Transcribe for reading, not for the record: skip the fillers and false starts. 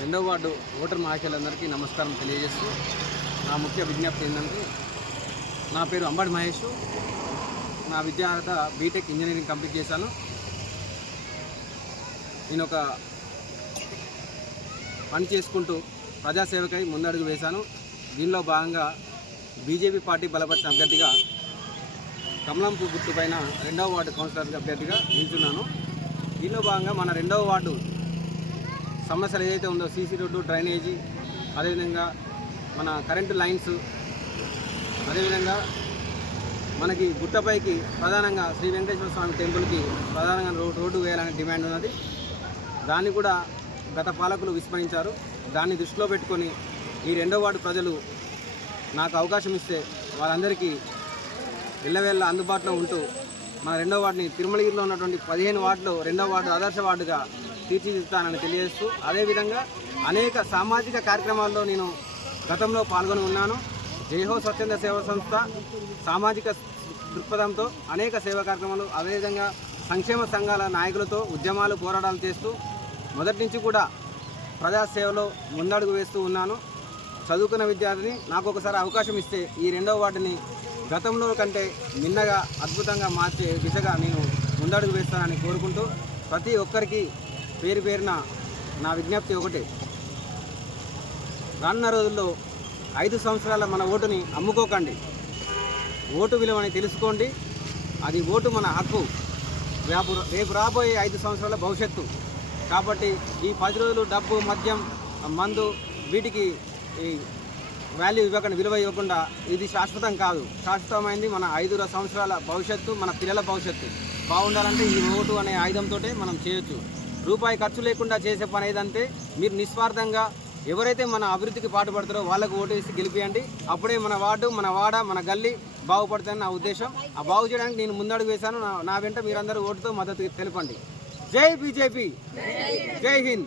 రెండవ ward voter మహాశయులందరికీ నమస్కారం తెలియజేస్తూ నా ముఖ్య విజ్ఞప్తి ఏంటంటే, నా పేరు అంబడి మహేష్. నా విద్యార్హత బీటెక్ ఇంజనీరింగ్ కంప్లీట్ చేశాను. నేను ఒక పని చేసుకుంటూ ప్రజాసేవకై ముందడుగు వేశాను. దీనిలో భాగంగా బీజేపీ పార్టీ బలపరిచిన అభ్యర్థిగా కమలంపు గుర్తు పైన రెండవ వార్డు కౌన్సిలర్ అభ్యర్థిగా నిల్చున్నాను. దీనిలో భాగంగా మన రెండవ వార్డు సమస్యలు ఏదైతే ఉందో సీసీ రోడ్డు, డ్రైనేజీ, అదేవిధంగా మన కరెంటు లైన్స్, అదేవిధంగా మనకి గుట్టపైకి ప్రధానంగా శ్రీ వెంకటేశ్వర స్వామి టెంపుల్కి ప్రధానంగా రోడ్డు వేయాలనే డిమాండ్ ఉన్నది. దాన్ని కూడా గత పాలకులు విస్మరించారు. దాన్ని దృష్టిలో పెట్టుకొని ఈ రెండో వార్డు ప్రజలు నాకు అవకాశం ఇస్తే వాళ్ళందరికీ ఇళ్ళవేళ్ళ అందుబాటులో ఉంటూ మన రెండో వార్డుని తిరుమలగిరిలో ఉన్నటువంటి 15 వార్డులో రెండో వార్డు ఆదర్శ వార్డుగా తీర్చిదిద్దుతానని తెలియజేస్తూ, అదేవిధంగా అనేక సామాజిక కార్యక్రమాల్లో నేను గతంలో పాల్గొని ఉన్నాను. జైహో స్వచ్ఛంద సేవా సంస్థ సామాజిక దృక్పథంతో అనేక సేవా కార్యక్రమాలు, అదేవిధంగా సంక్షేమ సంఘాల నాయకులతో ఉద్యమాలు, పోరాటాలు చేస్తూ మొదటి నుంచి కూడా ప్రజాసేవలో ముందడుగు వేస్తూ ఉన్నాను. చదువుకున్న విద్యార్థిని. నాకు ఒకసారి అవకాశం ఇస్తే ఈ రెండవ వార్డుని గతంలో కంటే మిన్నగా అద్భుతంగా మార్చే దిశగా నేను ముందడుగు వేస్తానని కోరుకుంటూ, ప్రతి ఒక్కరికి పేరు పేరున నా విజ్ఞప్తి ఒకటే, రానున్న రోజుల్లో 5 సంవత్సరాల మన ఓటుని అమ్ముకోకండి. ఓటు విలువని తెలుసుకోండి. అది ఓటు మన హక్కు. రేపు రాబోయే 5 సంవత్సరాల భవిష్యత్తు. కాబట్టి ఈ 10 రోజులు డబ్బు, మద్యం, మందు వీటికి వాల్యూ ఇవ్వకుండా, విలువ ఇవ్వకుండా, ఇది శాశ్వతం కాదు. శాశ్వతమైంది మన 5 సంవత్సరాల భవిష్యత్తు, మన పిల్లల భవిష్యత్తు బాగుండాలంటే ఈ ఓటు అనే ఆయుధంతో మనం చేయొచ్చు. రూపాయి ఖర్చు లేకుండా చేసే పని ఏదంటే, మీరు నిస్వార్థంగా ఎవరైతే మన అభివృద్ధికి పాటుపడతారో వాళ్ళకు ఓటు వేసి గెలిపియండి. అప్పుడే మన వార్డు, మన వాడ, మన గల్లీ బాగుపడుతుందని నా ఉద్దేశం. ఆ బాగు చేయడానికి నేను ముందడుగు వేశాను. నా వెంట మీరందరూ ఓటుతో మద్దతు తెలపండి. జై బీజేపీ, జై హింద్.